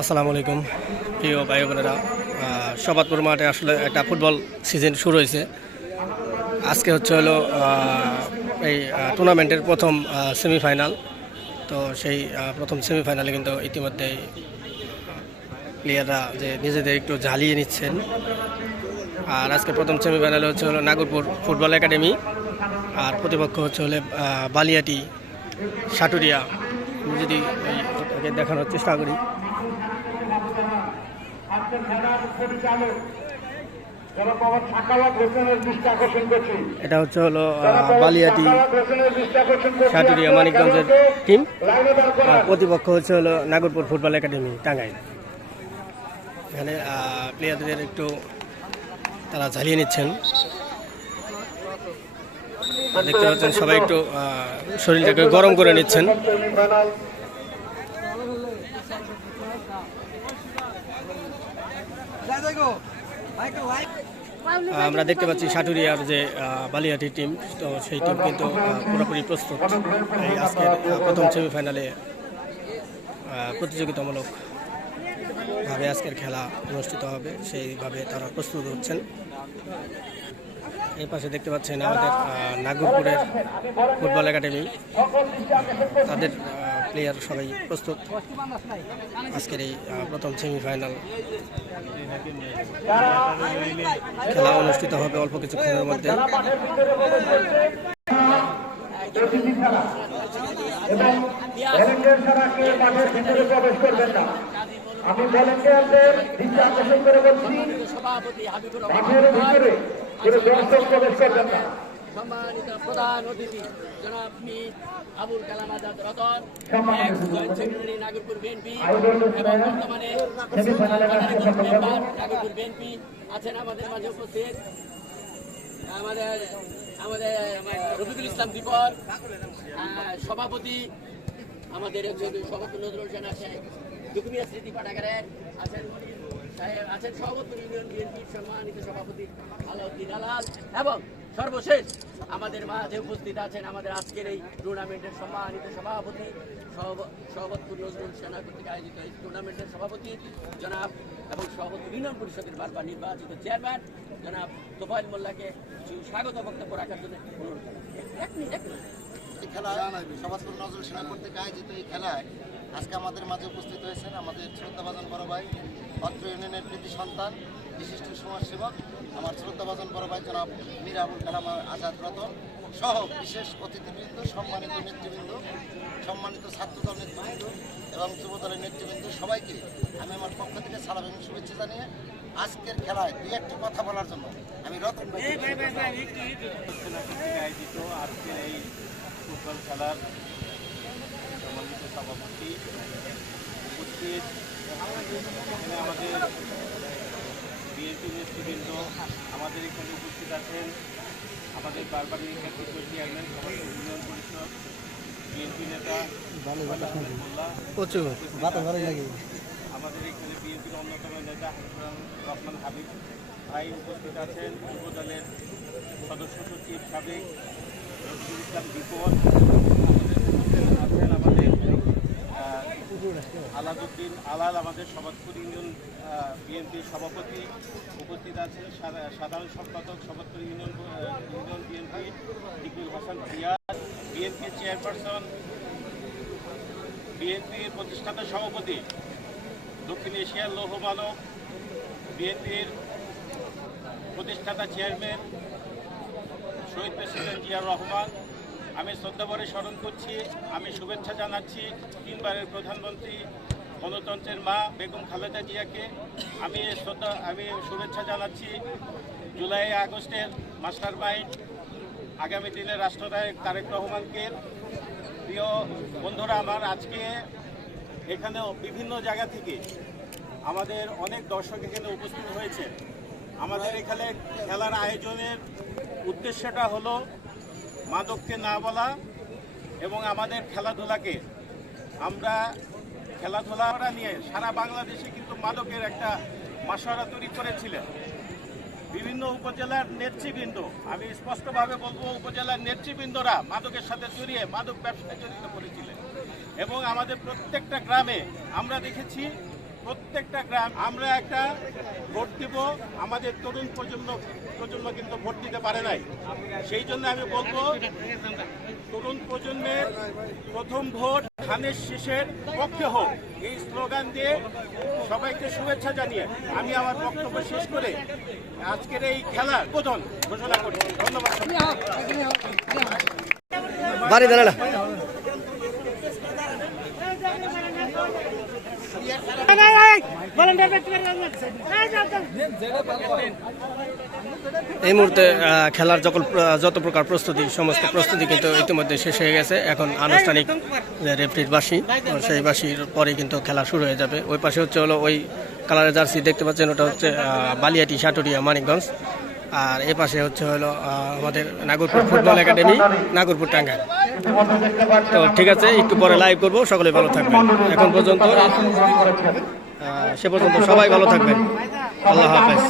আসসালামু আলাইকুম প্রিয় ভাই বোনেরা। সবাতপুর মাঠে আসলে একটা ফুটবল সিজন শুরু হয়েছে। আজকে হলো এই টুর্নামেন্টের প্রথম সেমিফাইনাল। তো সেই প্রথম সেমিফাইনালে কিন্তু ইতিমধ্যেই প্লেয়াররা যে নিজেদের একটু ঝালিয়ে নিচ্ছেন। আর আজকে প্রথম সেমিফাইনালে হলো নাগরপুর ফুটবল একাডেমি, আর প্রতিপক্ষ হলে বালিয়াটি সাটুরিয়া। আমি যদি দেখানোর চেষ্টা করি, এটা হলো বালিয়াটি সাটুরিয়া মানিকগঞ্জের টিম, আর প্রতিপক্ষ হলো নাগরপুর ফুটবল একাডেমি টাঙ্গাইল। এখানে প্লেয়ারদের একটু তারা ঝালিয়ে নিচ্ছেন, দেখতে পাচ্ছেন সবাই একটু শরীরটাকে গরম করে নিচ্ছেন। আমরা দেখতে পাচ্ছি সাটুরিয়ার যে বালিয়াটি টিম, তো সেই টিম কিন্তু পুরোপুরি প্রস্তুত। এই আজকের প্রথম সেমিফাইনালে প্রতিযোগিতামূলক ভাবে আজকের খেলা অনুষ্ঠিত হবে, সেইভাবে তারা প্রস্তুত হচ্ছেন। এই পাশে দেখতে পাচ্ছেন আমাদের নাগরপুরের ফুটবল একাডেমি, তাদের প্লেয়ার সবাই প্রস্তুত। আজকের এই প্রথম সেমিফাইনাল খেলা অনুষ্ঠিত হবে অল্প কিছুক্ষণের মধ্যে। আমি ভলেন্টিয়ারদের দৃষ্টি আকর্ষণ করে বলছি, মাঠের ভিতরে কোনো দর্শক প্রবেশ করবেন না। সম্মানিত প্রধান অতিথি জনাব Mir Abul Kalam Azad Ratan, joint secretary Nagarpur BNP এবং বর্তমানে মেম্বার নাগরপুর বিএনপি আছেন আমাদের মাঝে উপস্থিত। আমাদের আমাদের রফিকুল ইসলাম দীপক সভাপতি, আমাদের সভাপতি নজরুল সেনা শেখ দুকুমিয়া স্মৃতি পাঠাগারের আছেন আছেন সভাপতি ইউনিয়ন বিএনপির সম্মানিত সভাপতি আলাউদ্দিন আলাল, এবং সর্বশেষ আমাদের মাঝে উপস্থিত আছেন আমাদের আজকের এই টুর্নামেন্টের সম্মানিত সভাপতি সভাপতি নজরুল সেনা কর্তৃক আয়োজিত এই টুর্নামেন্টের সভাপতি জনাব এবং সভাপতি ইউনিয়ন পরিষদের বারবার নির্বাচিত চেয়ারম্যান জনাব তোফায়েল মোল্লাকে স্বাগত বক্তব্য রাখার জন্য অনুরোধ জানাই। এই খেলা সভাপতি নজরুল সেনা কর্তৃক আয়োজিত এই খেলায় আজকে আমাদের মাঝে উপস্থিত হয়েছেন আমাদের শ্রদ্ধাভাজন বড় ভাই, অত্র ইউনিয়নের কৃতি সন্তান, বিশিষ্ট সমাজসেবক আমার শ্রদ্ধাভাজন বড় ভাই জনাব মীর আবুল কালাম আজাদ রতন সহ বিশেষ অতিথিবৃন্দ, সম্মানিত নেতৃবৃন্দ, সম্মানিত ছাত্রদল নেতৃবৃন্দ এবং যুবদলের নেতৃবৃন্দ, সবাইকে আমি আমার পক্ষ থেকে সালাম এবং শুভেচ্ছা জানিয়ে আজকের খেলায় দুই একটি কথা বলার জন্য আমি রতন ভাই আয়োজিত আজকের এই ফুটবল খেলার সম্মানিত সভাপতি উপস্থিত, এখানে আমাদের বিএনপি নেতৃবৃন্দ আমাদের এখানে উপস্থিত আছেন, আমাদের বারবারই নেতৃত্ব চেয়ারম্যান ইউনিয়ন পরিষদ বিএনপি নেতা আমাদের এখানে বিএনপির অন্যতম নেতা রহমান হাবিব ভাই উপস্থিত আছেন, যুবদলের সদস্য সচিব সাবেক রফিকুল ইসলাম দীপক আছেন, আমাদের আলাদুদ্দিন আলাল আমাদের সভাপতি ইউনিয়ন বিএনপির সভাপতি উপস্থিত আছেন, সাধারণ সম্পাদক সভাপতি ইউনিয়ন বিএনপি ইকবাল হাসান রিয়াজ, বিএনপির চেয়ারপারসন, বিএনপির প্রতিষ্ঠাতা সভাপতি দক্ষিণ এশিয়ার লৌহ মানব বিএনপির প্রতিষ্ঠাতা চেয়ারম্যান শহীদ প্রেসিডেন্ট জিয়াউর রহমান। আমি শ্রদ্ধাভরে স্মরণ করছি, আমি শুভেচ্ছা জানাচ্ছি তিনবারের প্রধানমন্ত্রী, গণতন্ত্রের মা বেগম খালেদা জিয়াকে। আমি শুভেচ্ছা জানাচ্ছি জুলাই আগস্টের মাস্টার মাইন্ড, আগামী দিনের রাষ্ট্রনায়ক তারেক রহমানকে। প্রিয় বন্ধুরা আমার, আজকে এখানেও বিভিন্ন জায়গা থেকে আমাদের অনেক দর্শক এখানে উপস্থিত হয়েছে। আমাদের এখানে খেলার আয়োজনের উদ্দেশ্যটা হলো মাদককে না বলা এবং আমাদের খেলাধুলাকে আমরা খেলাধুলা নিয়ে সারা বাংলাদেশে কিন্তু মাদকের একটা মাসোয়ারা তৈরি করেছিলেন বিভিন্ন উপজেলার নেতৃবৃন্দ। আমি স্পষ্টভাবে বলবো, উপজেলার নেতৃবৃন্দরা মাদকের সাথে জড়িয়ে মাদক ব্যবসায় জড়িত করেছিলেন এবং আমাদের প্রত্যেকটা গ্রামে আমরা দেখেছি প্রত্যেকটা গ্রাম আমরা একটা ভোট দিব। আমাদের তরুণ প্রজন্ম কিন্তু ভোট দিতে পারে নাই। সেই জন্য আমি বলবো তরুণ প্রজন্মের প্রথম ভোট ধানের শীষের পক্ষে হোক, এই স্লোগান দিয়ে সবাইকে শুভেচ্ছা জানিয়ে আমি আমার বক্তব্য শেষ করে আজকের এই খেলার উদ্বোধন ঘোষণা করি। ধন্যবাদ। বাড়ি দাঁড়া না। এই মুহূর্তে খেলার যত প্রকার প্রস্তুতি, সমস্ত প্রস্তুতি কিন্তু ইতিমধ্যে শেষ হয়ে গেছে। এখন আনুষ্ঠানিক যে রেফারির বাঁশি, সেই বাঁশির পরে কিন্তু খেলা শুরু হয়ে যাবে। ওই পাশে হচ্ছে হলো ওই কালারের জার্সি দেখতে পাচ্ছেন, ওটা হচ্ছে বালিয়াটি সাটুরিয়া মানিকগঞ্জ। আর এ পাশে হচ্ছে হলো আমাদের নাগরপুর ফুটবল একাডেমি, নাগরপুর টাঙ্গাইল। তো ঠিক আছে, একটু পরে লাইভ করবো। সকলে ভালো থাকবেন। এখন পর্যন্ত সে পর্যন্ত সবাই ভালো থাকবেন। আল্লাহ হাফেজ।